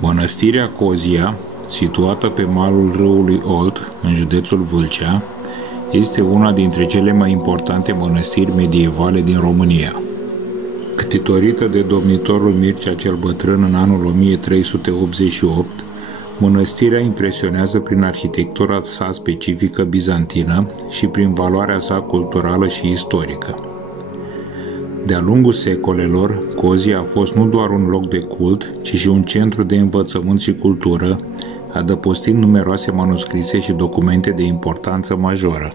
Mănăstirea Cozia, situată pe malul râului Olt, în județul Vâlcea, este una dintre cele mai importante mănăstiri medievale din România. Ctitorită de domnitorul Mircea cel Bătrân în anul 1388, mănăstirea impresionează prin arhitectura sa specifică bizantină și prin valoarea sa culturală și istorică. De-a lungul secolelor, Cozia a fost nu doar un loc de cult, ci și un centru de învățământ și cultură, adăpostind numeroase manuscrise și documente de importanță majoră.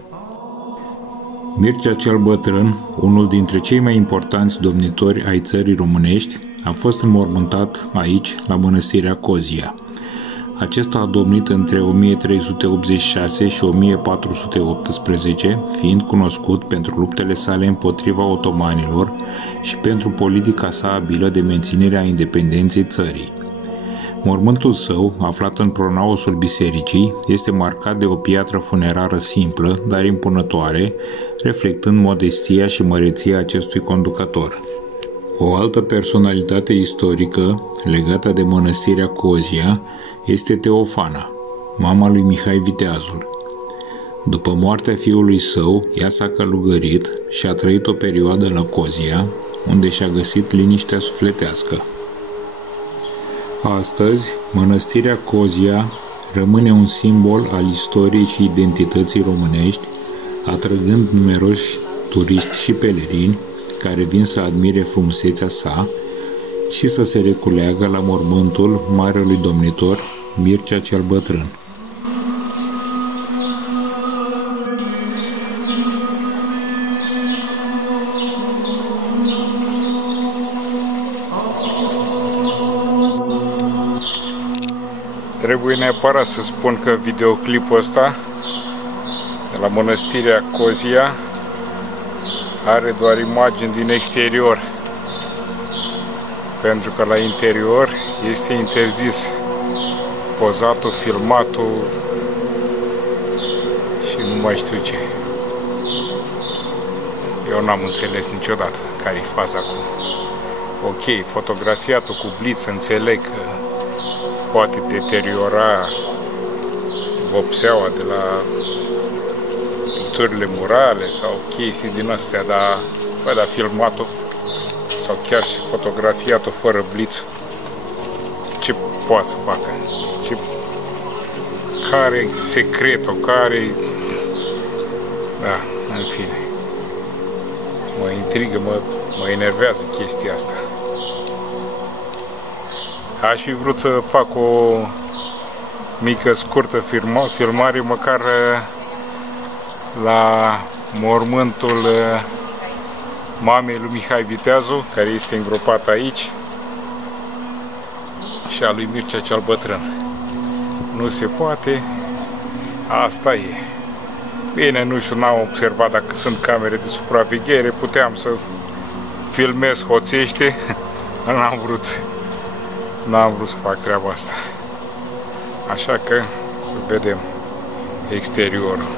Mircea cel Bătrân, unul dintre cei mai importanți domnitori ai țării românești, a fost înmormântat aici, la mănăstirea Cozia. Acesta a domnit între 1386 și 1418, fiind cunoscut pentru luptele sale împotriva otomanilor și pentru politica sa abilă de menținere a independenței țării. Mormântul său, aflat în pronaosul bisericii, este marcat de o piatră funerară simplă, dar impunătoare, reflectând modestia și măreția acestui conducător. O altă personalitate istorică, legată de mănăstirea Cozia, este Teofana, mama lui Mihai Viteazul. După moartea fiului său, ea s-a călugărit și a trăit o perioadă la Cozia, unde și-a găsit liniștea sufletească. Astăzi, mănăstirea Cozia rămâne un simbol al istoriei și identității românești, atrăgând numeroși turiști și pelerini care vin să admire frumusețea sa și să se reculeagă la mormântul marelui domnitor Mircea cel Bătrân. Trebuie neapărat să spun că videoclipul ăsta de la mănăstirea Cozia are doar imagini din exterior, pentru că la interior este interzis pozatul, filmatul și nu mai știu ce. Eu n-am înțeles niciodată care-i faza cu... Ok, fotografiatul cu blitz, înțeleg că poate deteriora vopseaua de la picturile murale sau chestii din astea, dar filmatul sau chiar și fotografiatul fără blitz, ce poate să facă? Care-i secretul? Care-i... Da, în fine. Mă intrigă, mă enervează chestia asta. Aș fi vrut să fac o mică, scurtă filmare, măcar la mormântul mamei lui Mihai Viteazu, care este îngropat aici, și a lui Mircea cel Bătrân. Nu se poate, asta e. Bine, nu știu, n-am observat dacă sunt camere de supraveghere, puteam să filmez hoțește, n-am vrut să fac treaba asta. Așa că să vedem exteriorul.